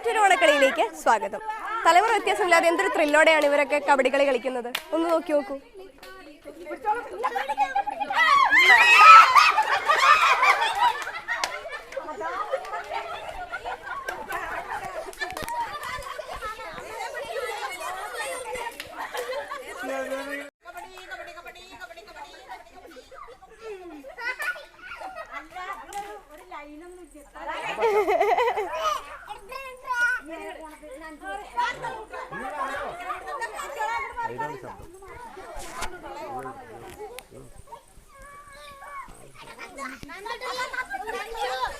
മറ്റൊരു ഓണക്കളിയിലേക്ക് സ്വാഗതം. തലമുറ വ്യത്യാസമില്ലാതെ എന്തൊരു ത്രില്ലോടെയാണ് ഇവരൊക്കെ കബഡി കളി കളിക്കുന്നത്? ഒന്ന് നോക്കി നോക്കൂ. ആ Nah, mana.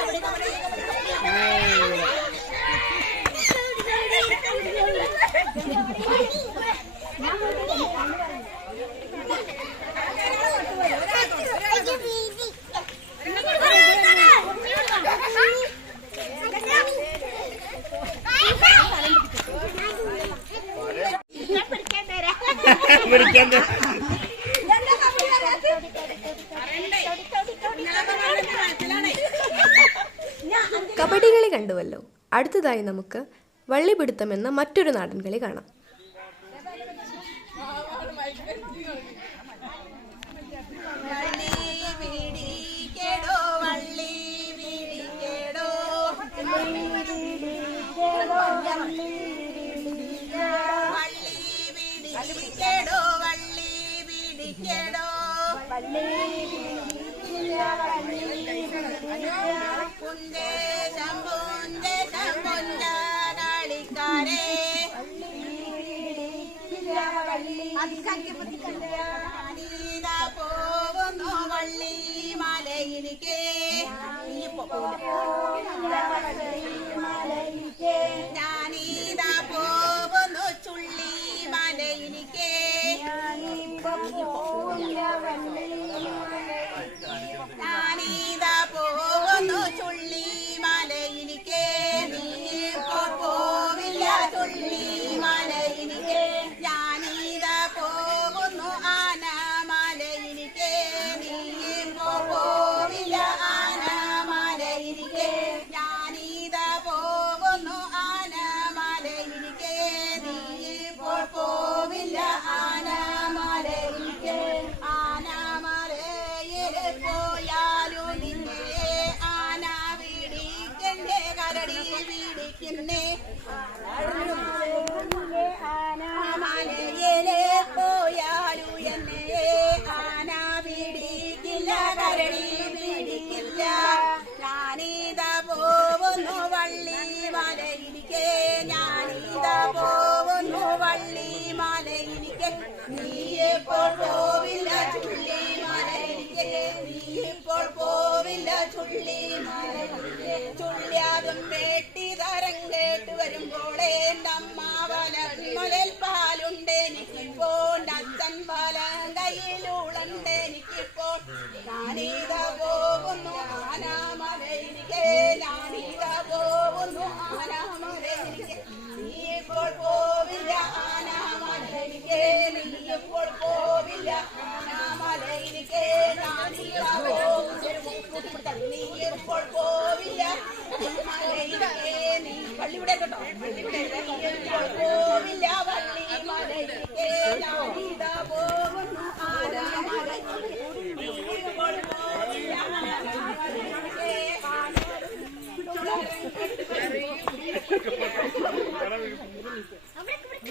ചെല്ലു ചെല്ലു കബഡി കളി കണ്ടുവല്ലോ. അടുത്തതായി നമുക്ക് വള്ളിപിടുത്തം എന്ന മറ്റൊരു നാടൻ കളി കാണാം. വിടിക്കേടോ വള്ളി പിടിക്കടോ. പുന്തേ ശമ്പുന്തേ ശമ്പുന്ന കളിക്കാരേ പോകുന്നു വള്ളി മലയിലേക്ക്. ഇപ്പോൾ പോവില്ല ചുള്ളി പോവില്ല ചുള്ളി അച്ഛൻ ഞാനീതാ പോകുന്നു ആനാമലയിലേക്ക് ഞാനീത പോകുന്നു ആനാമലയിലേക്ക് നീ ഇപ്പോൾ ആനാമലയിലേക്ക് നീ ഇപ്പോൾ പോവില്ല. ആനാമലയിലേക്ക് ഞാനീതാ പോകുന്നു നീ പോവില്ല. മലയിലേക്ക് നീ പള്ളിവിടെ കേട്ടോ പള്ളിവിടെ നീ ഇപ്പോൾ പോവില്ല. വള്ളി മലയിലേക്ക് ഞാനീതാ പോകുന്നു. ആനാമലയിലേക്ക് നീ ഇപ്പോൾ Ini